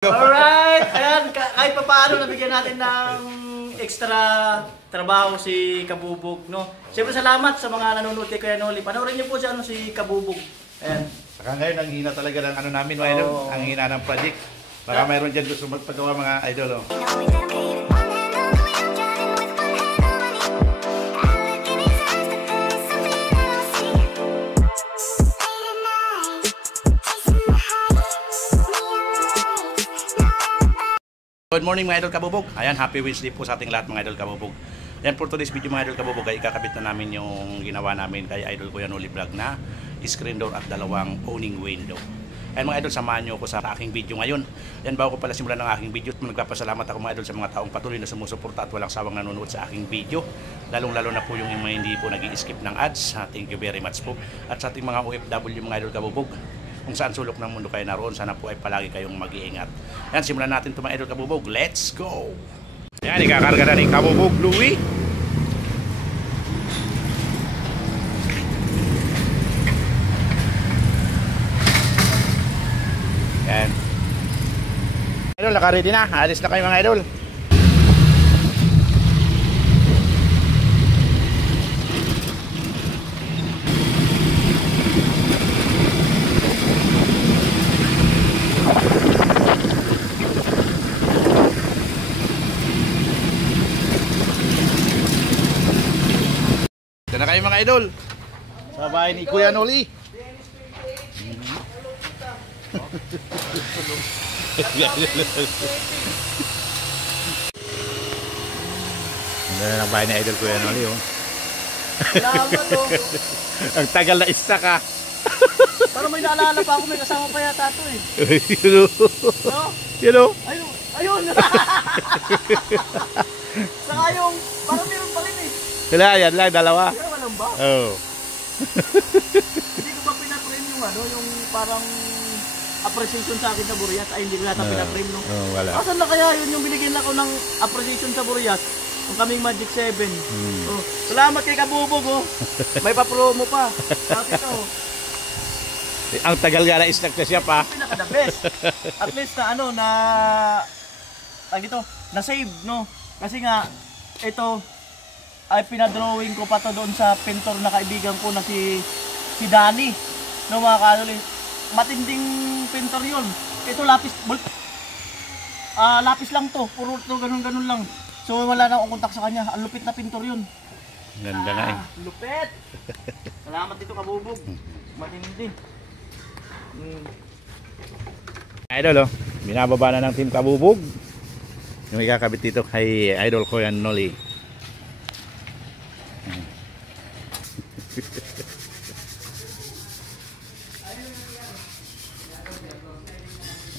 Alright, ayan, kahit pa paano nabigyan natin ng extra trabaho si Kabubog, no? Siyempre salamat sa mga nanonood kay Kuya Noli. Panoorin niyo po si si Kabubog. Ayan. Saka ngayon, ang hina talaga ng ano namin, mga idol. Ang hina ng project. Baka mayroon dyan gusto magpagawa mga idol. Oh. Good morning mga idol Kabubog. Ayan, happy Wednesday po sa ating lahat mga idol Kabubog. Ayan, for today's video mga idol Kabubog ay ikakabit na namin yung ginawa namin kay idol Kuya Noli Vlog na screen door at dalawang owning window. Ayan mga idol, samahan nyo ako sa aking video ngayon. Ayan, bago ko pala simulan ng aking video, nagpapasalamat ako mga idol sa mga taong patuloy na sumusuporta at walang sawang nanonood sa aking video. Lalong-lalo na po yung mga hindi po nag-i-skip ng ads. Thank you very much po. At sa ating mga OFW mga idol Kabubog, kung saan sulok ng mundo kayo naroon, sana po ay palagi kayong mag-iingat. Yan, simulan natin ito mga idol Kabubog. Let's go! Yan, ikakarga na ni Kabubog Louie. Yan. Idol, naka-ready na. Alis na kayo mga idol. Na kayo mga idol sa bahay ni Kuya Noli. Ganda ng bahay ni idol Kuya Noli, oh. Salamat, oh. Ang tagal na isa ka. Parang may naalala pa ako, may kasama pa yata ito eh. You know? No? You know? Ayun! Ayun! Saka yung, parang meron pa rin eh. Wala, yan lang, dalawa. Pero walang ba? Oo. Hindi ko ba pinaprame yung ano, yung parang appreciation sa akin sa Burias? Ay, hindi ko nata pinaprame, no? Oo, wala. Asan na kaya yun yung binigyan ako ng appreciation sa Burias? Yung kaming Magic 7. Oh, salamat kay Kabubog, oh. May pa-promo pa. Sabi ito, oh. Ang tagal nga na snack na siya pa. Pinaka the best. At least na ano, na dito, na-save, no? Kasi nga, ito, ay pinadrawing ko pa to doon sa pintor na kaibigan ko na si Danny. No mga kanoli, matinding pintor yun. Ito lapis, lapis lang to, puro to ganun-ganun lang. So wala na akong kontak sa kanya, ang lupit na pintor yun. Ganda nga eh. Lupit! Salamat dito Kabubog, matindi. Idol, oh, binababa na ng team Kabubog. Yung ikakabit dito kay idol Kuya Noli.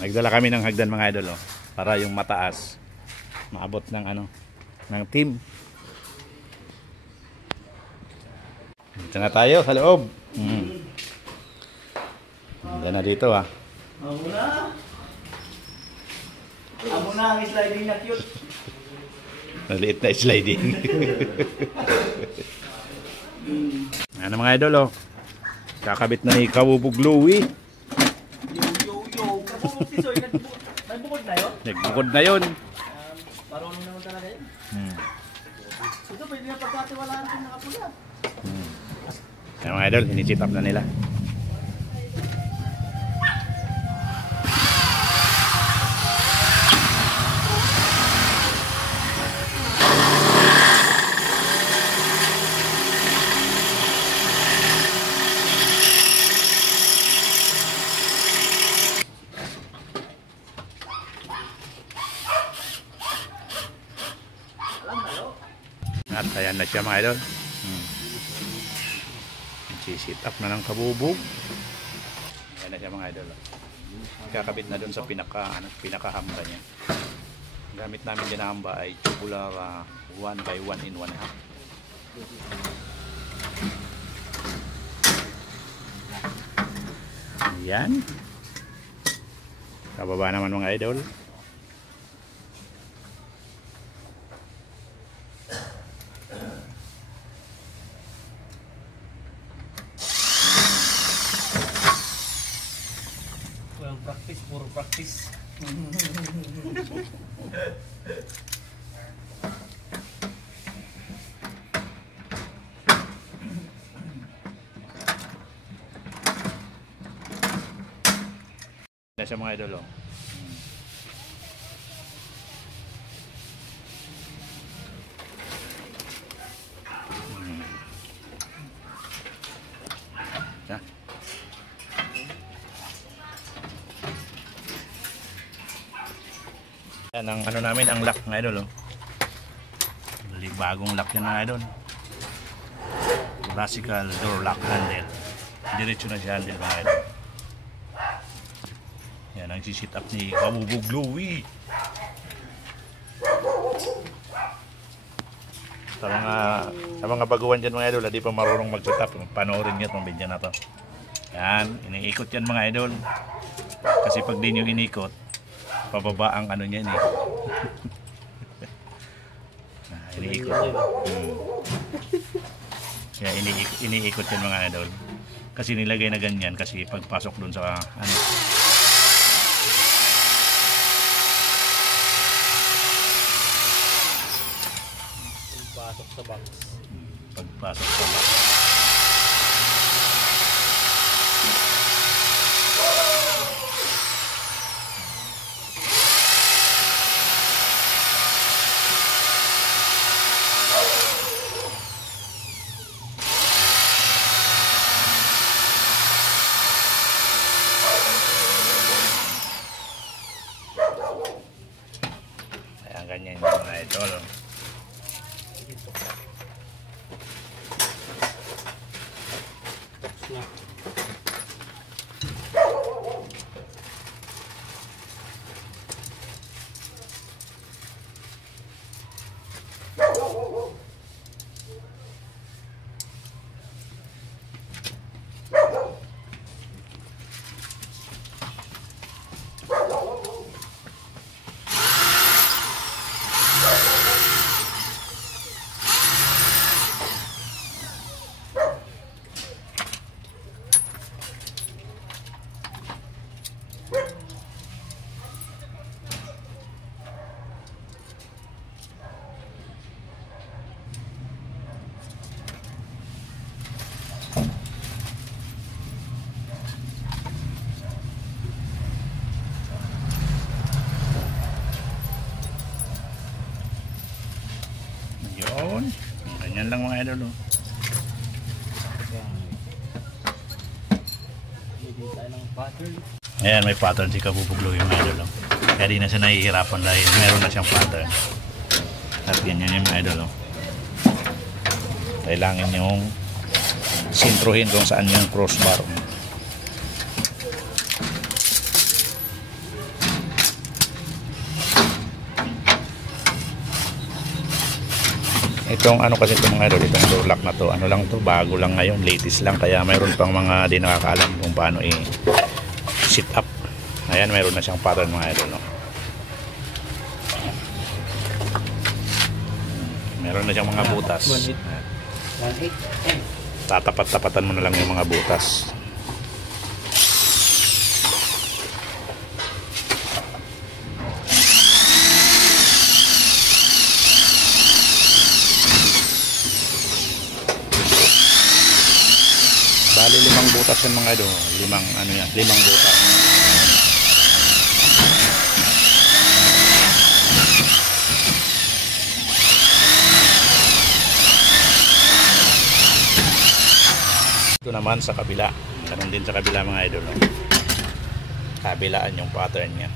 Nagdala kami ng hagdan mga idol, oh, para yung mataas maabot ng ano ng team. Dito na tayo sa loob. Ganda na dito, ah. Amo na. Amo na ang sliding na cute. Maliit na sliding. Ano mga idol, oh, kakabit na ni Kabubog Louie. Kabubog Tisoy, nagbukod na yun? Nagbukod na yun. Marunong naman talaga yun. Ito pwede na pagkatiwalaan kung nakapula. Yan mga idol, ini-sit up na nila. At ayan na siya mga idol. Sit up na ng Kabubog. Ayan na siya mga idol. Kakabit na dun sa pinakahamba niya. Gamit namin din na hamba ay tubular 1x1 in 1 half. Ayan. Kababa naman mga idol. Practice, puro practice. Sa mga idol, oh. Yan ang ano namin, ang lock mga idol, oh. Bagong lock yan mga idol. Classical door lock handle. Diretso na si handle mga idol. Yan ang si-sit up ni Kabubog Louie. Sa mga baguhan dyan mga idol, hindi pa marunong mag-sit up, panoorin nyo itong video na to. Yan, iniikot yan mga idol. Kasi pag di nyo inikot, pababa ang ano niyan eh. Iniikot yan. Kaya iniikot yan mga idol. Kasi nilagay na ganyan kasi pagpasok dun sa ano. Pagpasok sa box. Pagpasok sa box. Ayan, ganyan yung mga idol. Yun. Ganyan lang mga idol. Oh. Ayan, may pattern si Kabubog Louie mga idol. Oh. Kaya di na siya nahihirapan dahil meron na siyang pattern. At ganyan yung mga idol. Oh. Kailangan yung sintruhin kung saan yung crossbar. Itong ano kasi itong mga idol, itong door lock na to, ano lang to, bago lang ngayon, latest lang, kaya mayroon pang mga di nakakaalam kung paano i-sit up. Ayan, mayroon na siyang pattern mga idol, no? Meron na siyang mga butas. Tatapat-tapatan mo na lang yung mga butas. Bali 5 butas yan mga idol. 5 butas. Ito naman sa kabila. Ganun din sa kabila mga idol. No? Kabilaan yung pattern niya.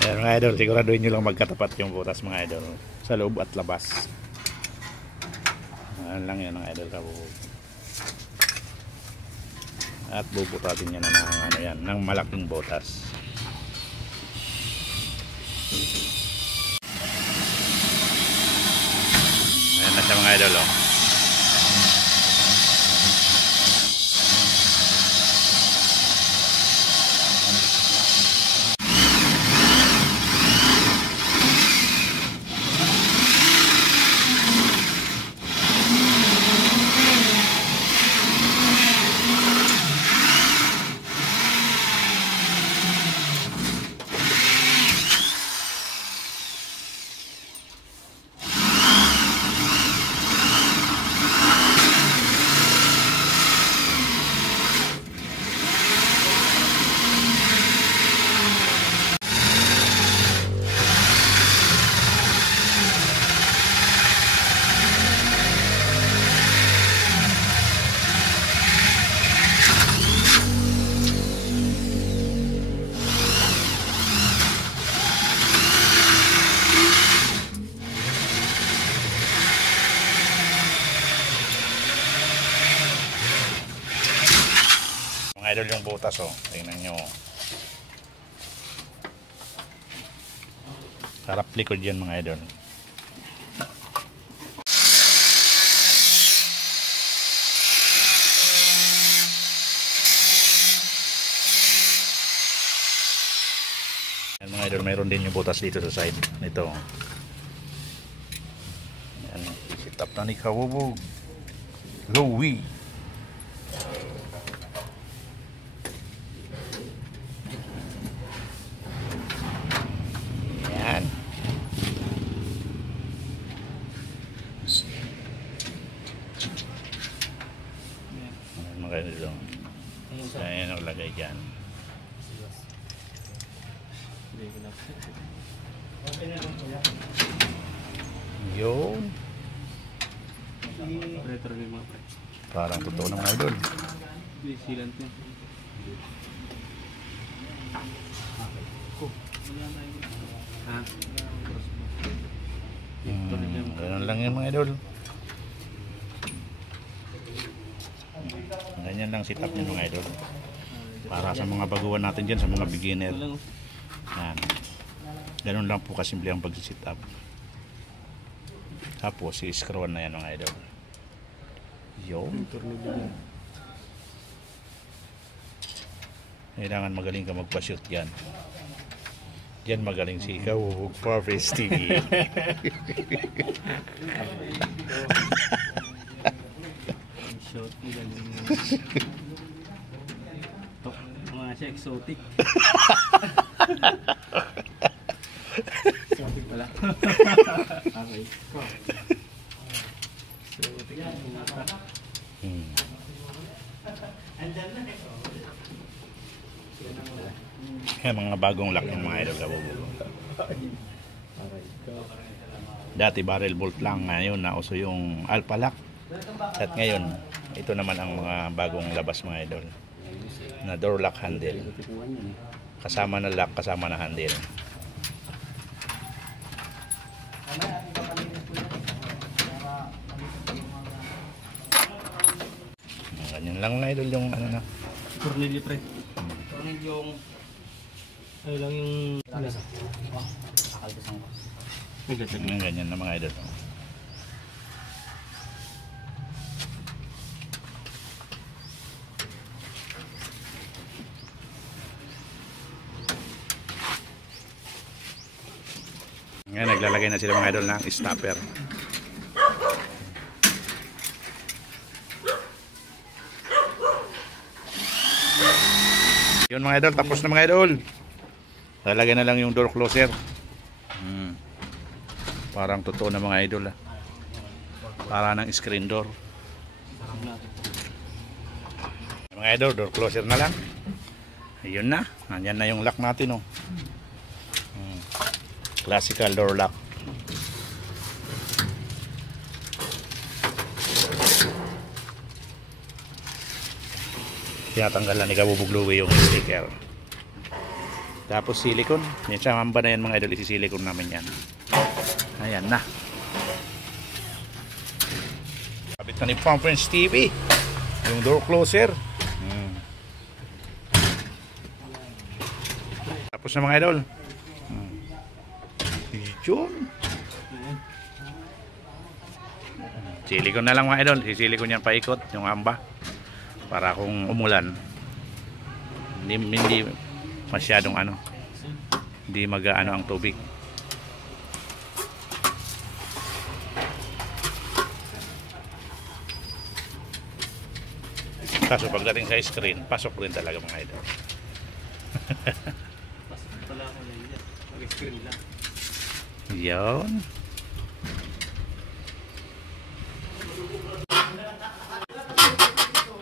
Ayan mga idol, siguraduhin nyo lang magkatapat yung butas mga idol sa loob at labas. Ayan lang yan mga idol, Kabubog. At bubutatin nyo na ng, ano yan, ng malaking butas. Yan mga idol, oh. Mga idol yung butas, oh. Tingnan nyo. Sarap likod yan mga idol. Yan mga idol, mayroon din yung butas dito sa side nito. Yan, sit up na ni Kabubog. Louie. Mga idol. Ayan ang lagay dyan. Yun. Parang totoo ng mga idol. Ganun lang yan mga idol. Ganyan lang setup nyo mga idol. Para sa mga baguhan natin dyan, sa mga beginner. Yan. Ganun lang po kasimple ang pag-sit up. Tapos i-screwan na yan mga idol. Yun. Kailangan magaling ka magpa-shoot yan. Yan magaling si ikaw, Farfest TV. Shot tok mga siya exotic. Exotic pala. Okay. Exotic. Yan mga bagong lock ng mga idol Kabubog. Dati barrel bolt lang, ngayon nauso yung alpha lock. At ngayon, ito naman ang mga bagong labas mga idol. Na door lock handle. Kasama na lock, kasama na handle. Ganyan lang mga idol yung ano na. Cornelio pre. Cornelio yung ay lang yung akaldasan ko. Ganyan na mga idol. Ngayon, naglalagay na sila mga idol ng stopper. Yun mga idol, tapos na mga idol. Lalagay na lang yung door closer. Parang totoo na mga idol. Para ng screen door. Mga idol, door closer na lang. Ayun na, nandyan na yung lock natin, oh. Classical door lock. Tinatanggalan ni Kabubog Louie yung sticker. Tapos silicone. Yan siya, mamba na yan mga idol. Isi-silicone namin yan. Ayan na. Kabit na ni Farfest TV yung door closer. Tapos na mga idol. Yun. Silikon na lang mga idol. Sisilikon yan paikot yung amba. Para kung umulan, hindi masyadong ano. Hindi mag-ano ang tubig. Kaso pagdating sa screen, pasok rin talaga mga idol. Wala ako na yan. Mag-screen lang. Yun.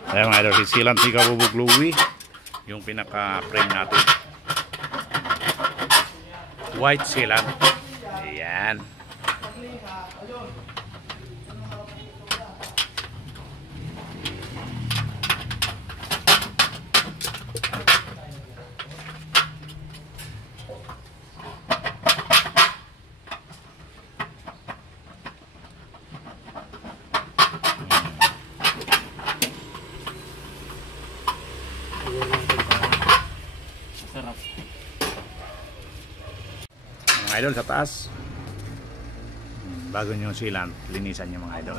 Ayan mga idol, sisilant ni Kabubog Louie. Yung pinaka-frame natin. White sealant. Ayan. Sarap. Mga idol sa taas. Bago nyo sealant, linisan nyo mga idol.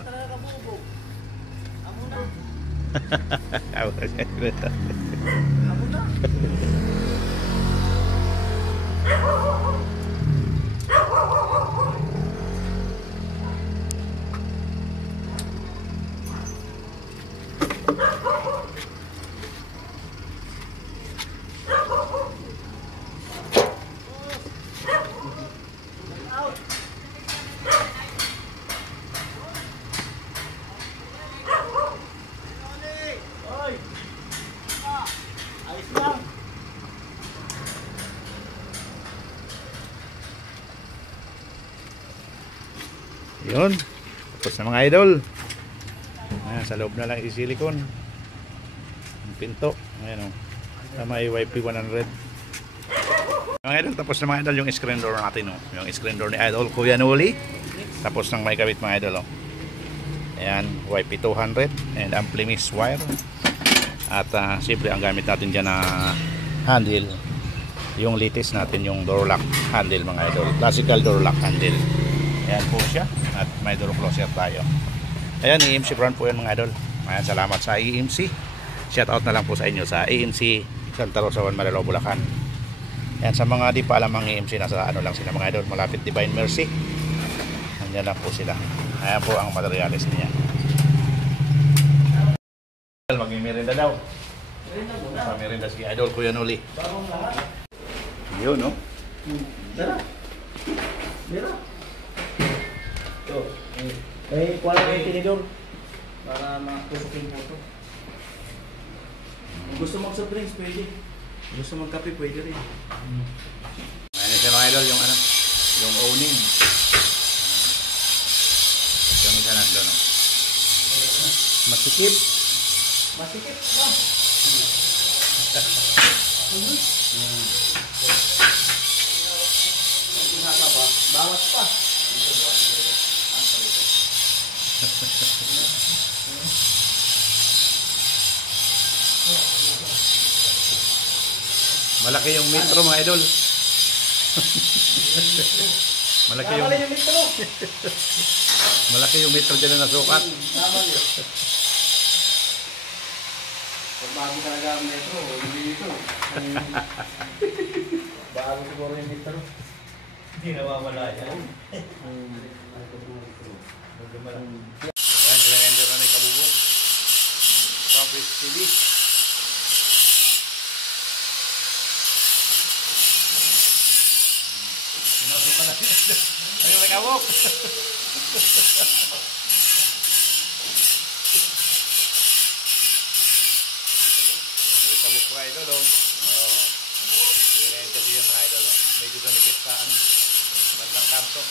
Yun. Tapos na mga idol. Ayan, sa loob na lang isilikon. Ang pinto. Ayan o. Tama YP100. Mga idol, tapos na mga idol yung screen door natin o. Yung screen door ni idol Kuya Noli. Tapos nang may kabit mga idol o. Ayan, YP200 and ampli-mix wire. At siyempre ang gamit natin dyan na handle, yung latest natin yung door lock handle mga idol. Classical door lock handle. Ayan po siya. At may door closer tayo. Ayan, EMC brand po yan mga idol. Ayan, salamat sa EMC. Shout out na lang po sa inyo sa EMC Santa Rosa, Manalo, Bulacan. Ayan, sa mga di pa alam ang EMC, nasa ano lang sila mga idol, malapit Divine Mercy. Nandiyan lang po sila. Ayan po ang materialis niya. Magmimerenda daw. Magmimerenda si idol Kuya Noli. Yun, no? Tara. Mira. Ito. Kuha lang yung tinidor. Para matusok yung photo. Kung gusto mag-soft drinks, pwede. Kung gusto mag-kape, pwede rin. Ayan siya mga idol, yung ano, yung owning. Yung isa nandun, no? Masikip. Masikip, no? Bawas pa. Malaki yung metro mga idol. Malaki yung malaki yung metro dyan na nasukat. Pag bago talaga ang metro, hindi dito. Bago siguro yung metro. Hindi nawawala yan. Ayan, sinaganda na may kabubog. Pampis TV. Sinasukan na siya. Ayun, may kabuk. May kabuk mga idol, oh. Sinaganda siya mga idol, oh. Medyo ganikit sa ano. Bandang kanto.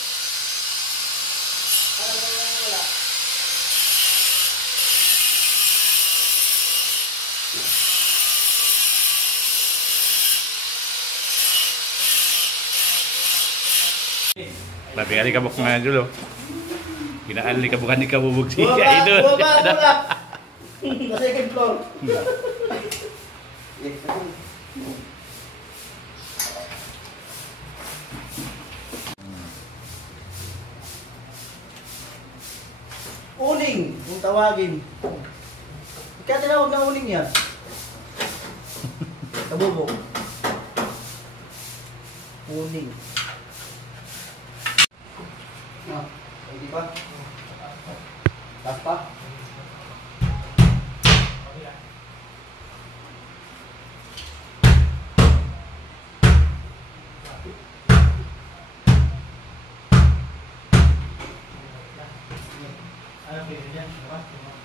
Tapi kali kabuk nga dulu. Kinaan ni kabukan ni kabubog si idol. Buka! Sa second floor. Uning, kung tawagin. Kaya tinawag na uning yan. Kabubog. Uning. Ah, hindi pa? Taas pa?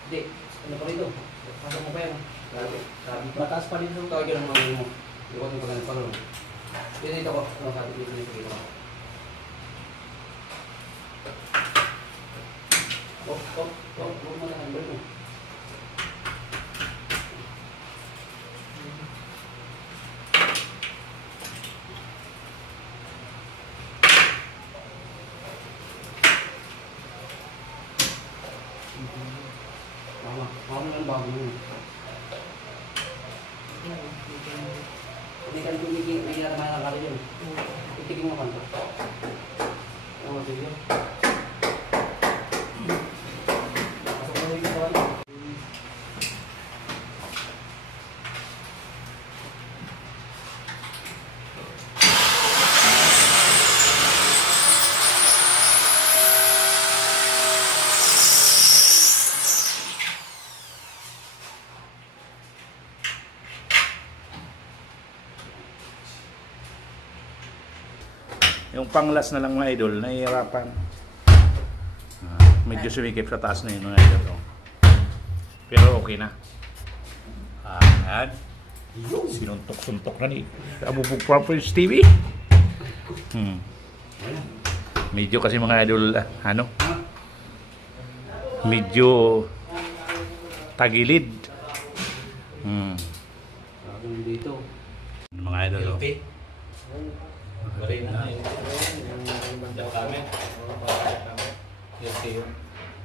Hindi. Ano pa rito? Pasok mo pa yan. Grabe. Mataas pa rin Ito doon. tawagin ang mga mo. Ikot yung pagkakas pa rin. Dito ko. Ano sabi dito dito ko. Huwag mo na handle mo. Mama ng bago mo. Hindi ka tumigil, may naman ang kari yun. Itigin mo kanto. Ano mo yun? Pasok mo yung kawan. Yung panglas na lang mga idol, nahihirapan. Medyo sumikip sa taas na yun mga idol. Oh. Pero okay na. Ayan. Sinuntok-suntok na ni Kabubog Properties TV. Medyo kasi mga idol, ano? Medyo tagilid. Dito. Mga idol. Oh.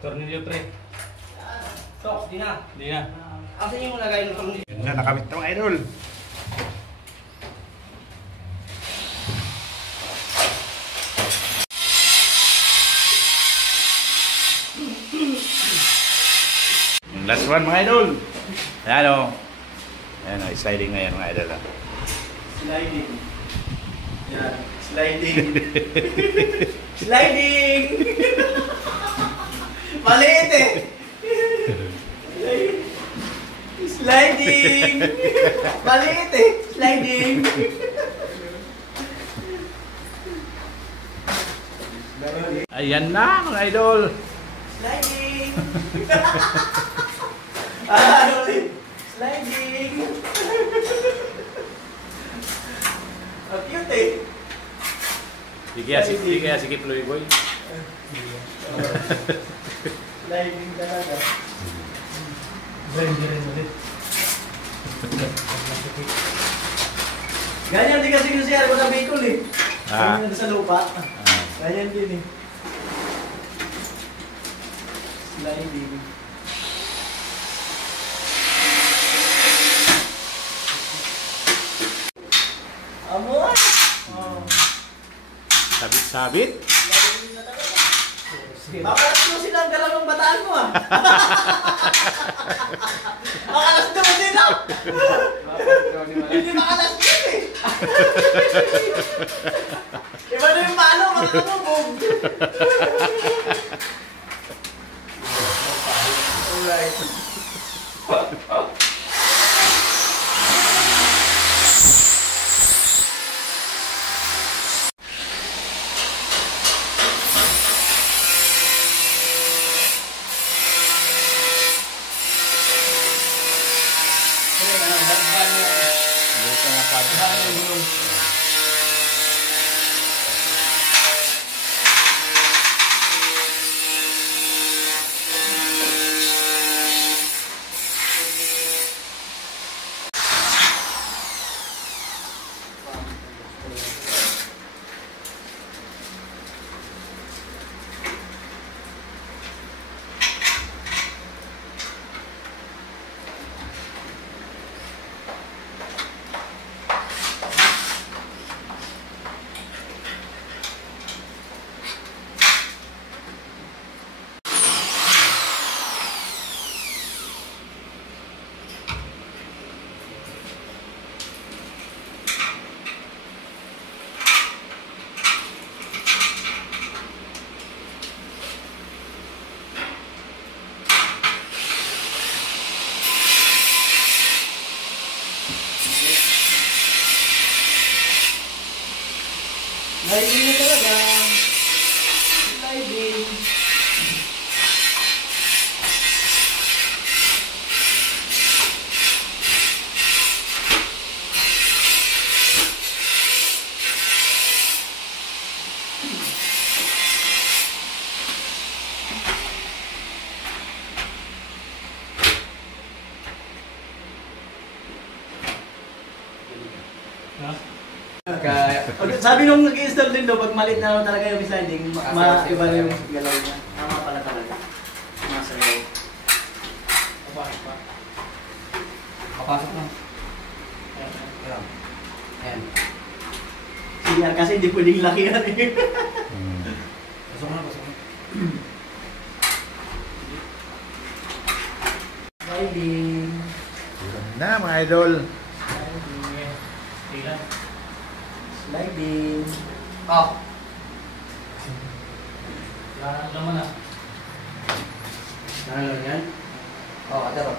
Tornilyo pre. Tok, di na. Hindi na. Asan yung lagay ng tornilyo? Yan na, nakamit na mga idol. Yung last one mga idol. Ayan o. Ayan o, sliding na yan mga idol. Sliding. Yan. Sliding. Sliding! Maliit eh! Sliding! Maliit eh! Sliding! Ayan na mga idol. Sliding! Ano ulit? Sliding! Ang cute eh! Di kaya sikip Louie Boy. Sliding talaga. Ganyan din kasi yung CR ko sa Bicol eh. Ganyan sa lupa. Ganyan din eh. Sliding. Amor! Oh. Sabit-sabit. Sliding na talaga. Makalas mo silang dalawang bataan mo ah. Makalas mo sila. Hindi makalas mo eh. Iba na yung palo, makakabubog. Alright. Sliding na talaga. Sliding. Sabi nung nag-install din daw, pag malit na talaga yung sliding, iba na yung galaw niya. Tama pala talaga. Masayaw. Papasok pa. Papasok na. Ayan. CR kasi hindi pwedeng lakihan eh. Pasok na, pasok na. Sliding. Na mga idol. Sliding. Oh. Laman na. Ano lang yan? Oh, atero.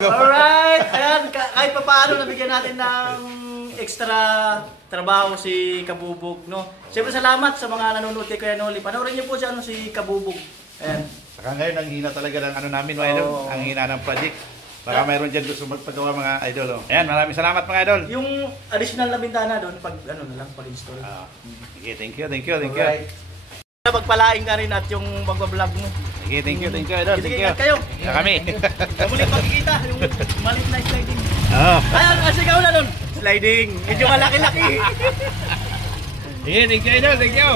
Alright! Ayan, kahit pa paano nabigyan natin ng extra trabaho si Kabubog, no? Siyempre salamat sa mga nanonood kay Kuya Noli. Panoorin niyo po si Kabubog. Ayan. Saka ngayon, ang hina talaga ng ano namin mga idol. Oo. Ang hina ng project. Baka mayroon dyan gusto magpagawa mga idol. Oh. Ayan, maraming salamat mga idol. Yung additional na bintana doon, pag ano na lang, pag-install. Okay, thank you. Alright. Pagpalain ka rin at yung pag-vlog mo. Okay, thank you idol. Thank you. Ingat kayo. Yeah, kami. Kamuling pagkikita, yung malit na sliding. Oh. Ayan, asigaw na doon. Sliding. Medyo malaki-laki. Okay, thank you idol. Thank you.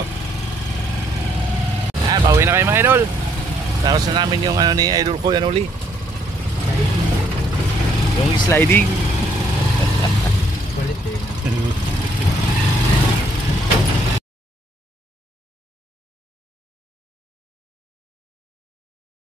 Bawi na kayo mga idol. Tapos na namin yung ano ni idol ko, Yanuli. Yung sliding.